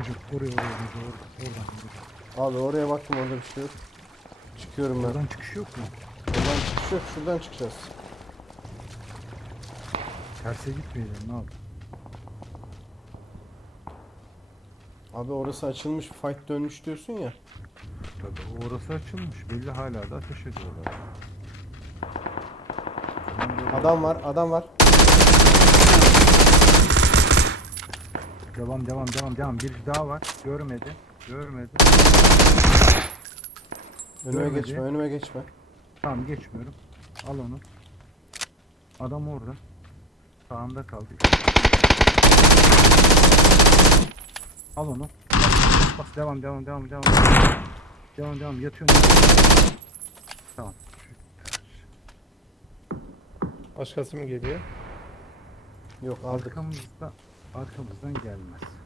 Hocam oraya oraya or- oradan yürü. Abi oraya baktım orada bir şey yok. Çıkıyorum ben. Oradan çıkış yok mu? Oradan çıkış yok. Şuradan çıkacağız. Terse gitmeyeceğim ne yapayım? Abi orası açılmış. Fight dönmüş diyorsun ya. Tabii orası açılmış. Belli hala da ateş ediyorlar. Adam var. Adam var. Devam devam devam devam. Bir daha var. Görmedi. Görmedi. Önüme Görmedi. geçme. Önüme geçme. Tamam geçmiyorum. Al onu. Adam orada. Sağında kaldı. Al onu. Bas devam devam devam devam. Devam devam yatıyorsun. Tamam. Başkası mı geliyor? Yok aldık. Arkamızda arkamızdan gelmez.